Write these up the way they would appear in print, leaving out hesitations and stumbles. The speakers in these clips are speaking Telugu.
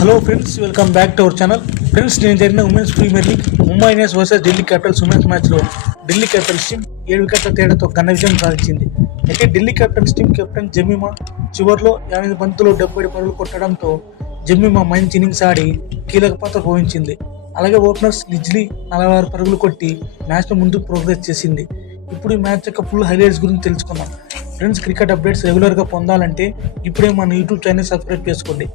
Hello friends, welcome back to our channel. Friends, నేను జరిగిన Women's Premier League Mumbai Indians versus Delhi Capitals women's మ్యాచ్లో ఢిల్లీ క్యాపిటల్స్ టీం 7 వికెట్ల తేడాతో ఘన విజయం సాధించింది. అయితే Delhi Capitals team captain Jemimah చివరిలో 50 బంతులు 70 పరుగులు కొట్టడంతో జమీమా మంచి ఇన్నింగ్స్ ఆడి కీలక పాత్ర పోషించింది. అలాగే ఓపెనర్స్ లిజ్లీ 46 పరుగులు కొట్టి మ్యాచ్ను ముందుకు ప్రోగ్రెస్ చేసింది. ఇప్పుడు ఈ మ్యాచ్ యొక్క ఫుల్ హైలైట్స్ గురించి తెలుసుకుందాం. ఫ్రెండ్స్, క్రికెట్ అప్డేట్స్ రెగ్యులర్గా పొందాలంటే ఇప్పుడే మన యూట్యూబ్ ఛానల్ సబ్స్క్రైబ్ చేసుకోండి.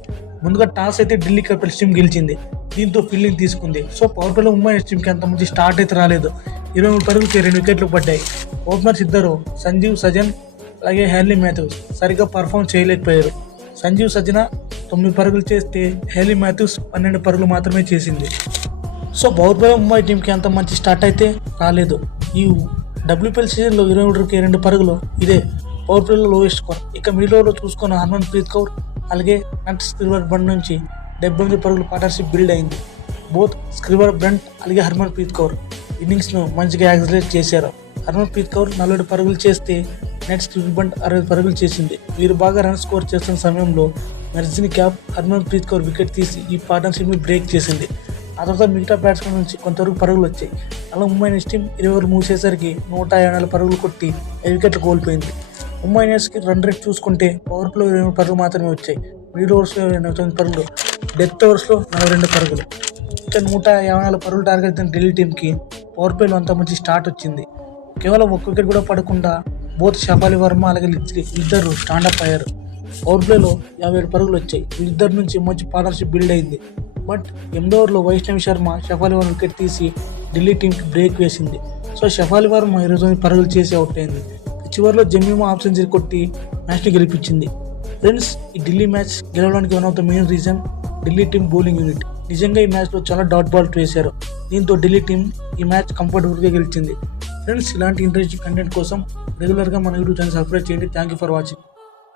ముందుగా టాస్ అయితే ఢిల్లీ క్యాపిటల్స్ టీం గెలిచింది. దీంతో ఫీల్డింగ్ తీసుకుంది. సో పవర్ ప్లేలో ముంబై ఇండియన్స్ టీంకి అంత మంచి స్టార్ట్ అయితే రాలేదు. 23 పరుగులకి 2 వికెట్లు పడ్డాయి. ఓపెనర్స్ ఇద్దరు సంజీవ్ సజన్ అలాగే హ్యాలీ మాథ్యూస్ సరిగ్గా పర్ఫామ్ చేయలేకపోయారు. సంజీవ్ సజన 9 పరుగులు చేస్తే హ్యాలీ మాథ్యూస్ 12 పరుగులు మాత్రమే చేసింది. సో పవర్ ప్లేలో ముంబై టీంకి అంత మంచి స్టార్ట్ అయితే రాలేదు. ఈ WPL సీజన్లో 23కి 2 పరుగులు ఇదే పవర్ ప్లేలో లోయెస్ట్ స్కోర్. ఇక మిడిల్ ఓవర్లో చూసుకున్న హర్మన్ ప్రీత్ కౌర్ అలాగే నట్ స్క్రీవర్ బండ్ నుంచి 78 పరుగుల పార్ట్నర్షిప్ బిల్డ్ అయింది. బోత్ స్క్రీవర్ బ్రంట్ అలాగే హర్మన్ ప్రీత్ కౌర్ ఇన్నింగ్స్ను మంచిగా యాక్సిలరేట్ చేశారు. హర్మన్ ప్రీత్ కౌర్ 47 పరుగులు చేస్తే నెట్ స్క్రీవర్ బండ్ 60 పరుగులు చేసింది. వీరు బాగా రన్ స్కోర్ చేస్తున్న సమయంలో మెర్జిని క్యాప్ హర్మన్ ప్రీత్ కౌర్ వికెట్ తీసి ఈ పార్ట్నర్షిప్ని బ్రేక్ చేసింది. ఆ తర్వాత మిగతా బ్యాట్స్మెన్ నుంచి కొంతవరకు పరుగులు వచ్చాయి. అలా ముంబై ఇండియన్స్ టీం 20 ఓవర్లు మూసేసరికి 154 పరుగులు కొట్టి 5 వికెట్లు కోల్పోయింది. ముంబై ఇండియన్స్కి రన్ రేట్ చూసుకుంటే పవర్ ప్లేలో 23 పరుగులు మాత్రమే వచ్చాయి. మిడిల్ ఓవర్స్లో 29 పరుగులు, డెత్ ఓవర్స్లో 42 పరుగులు. ఇక 154 పరుగులు టార్గెట్ ఇచ్చిన ఢిల్లీ టీంకి పవర్ ప్లేలో అంత మంచి స్టార్ట్ వచ్చింది. కేవలం 1 వికెట్ కూడా పడకుండా బోత్ షఫాలి వర్మ అలాగే లిజ్లీ ఇద్దరు స్టాండప్ అయ్యారు. పవర్ ప్లేలో 57 పరుగులు వచ్చాయి. వీళ్ళిద్దరి నుంచి మంచి పార్ట్నర్షిప్ బిల్డ్ అయింది. బట్ 8వ ఓవర్లో వైష్ణవి శర్మ షఫాలి వర్మ వికెట్ తీసి ఢిల్లీ టీంకి బ్రేక్ వేసింది. సో షఫాలి వర్మ 29 పరుగులు చేసి అవుట్ అయింది. చివరిలో జమీమా హాఫ్ సెంచరీ కొట్టి మ్యాచ్ని గెలిపించింది. ఫ్రెండ్స్, ఈ ఢిల్లీ మ్యాచ్ గెలవడానికి one of the main reason Delhi team bowling unit. నిజంగా ఈ మ్యాచ్లో చాలా డాట్ బాల్ వేశారు. దీంతో ఢిల్లీ టీం ఈ మ్యాచ్ కంఫర్టబుల్గా గెలిచింది. ఫ్రెండ్స్, ఇలాంటి ఇంట్రెస్టింగ్ కంటెంట్ కోసం రెగ్యులర్గా మన యూట్యూబ్ ఛానల్ సబ్స్క్రైబ్ చేయండి. Thank you for watching.